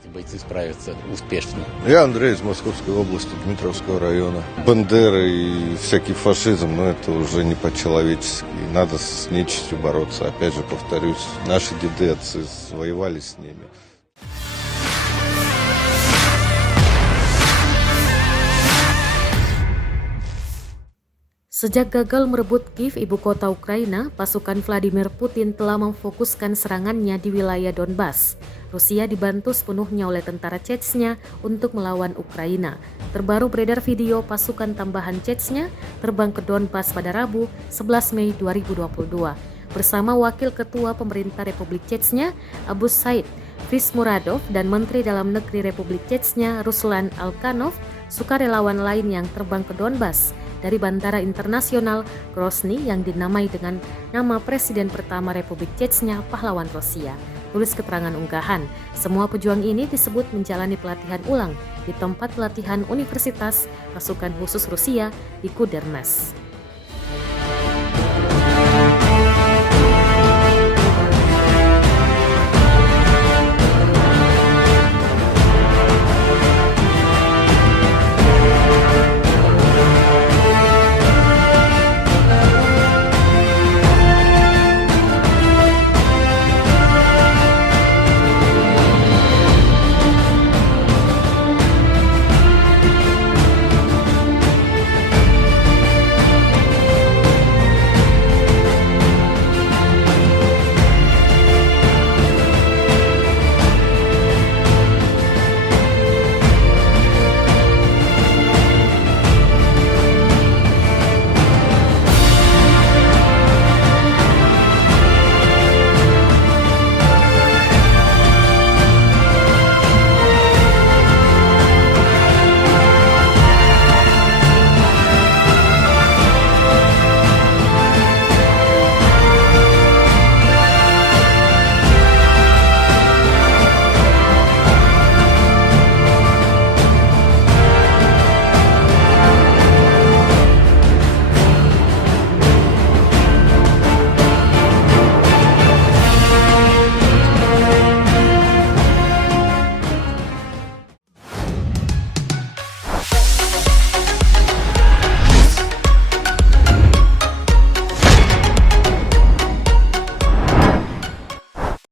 Эти бойцы справятся успешно. Я Андрей из Московской области, Дмитровского района. Бандера и всякий фашизм, но это уже не по-человечески. Надо с нечистью бороться. Опять же, повторюсь, наши деды, отцы воевали с ними. Sejak gagal merebut Kiev, ibu kota Ukraina, pasukan Vladimir Putin telah memfokuskan serangannya di wilayah Donbas. Rusia dibantu sepenuhnya oleh tentara Chechnya untuk melawan Ukraina. Terbaru beredar video pasukan tambahan Chechnya terbang ke Donbas pada Rabu, 11 Mei 2022. Bersama Wakil Ketua Pemerintah Republik Chechnya, Abu Said Vismuradov, dan Menteri Dalam Negeri Republik Chechnya, Ruslan Alkanov, sukarelawan lain yang terbang ke Donbas dari Bandara Internasional Grozny yang dinamai dengan nama Presiden pertama Republik Chechnya, pahlawan Rusia. Tulis keterangan unggahan, semua pejuang ini disebut menjalani pelatihan ulang di tempat pelatihan Universitas Pasukan Khusus Rusia di Kudermes.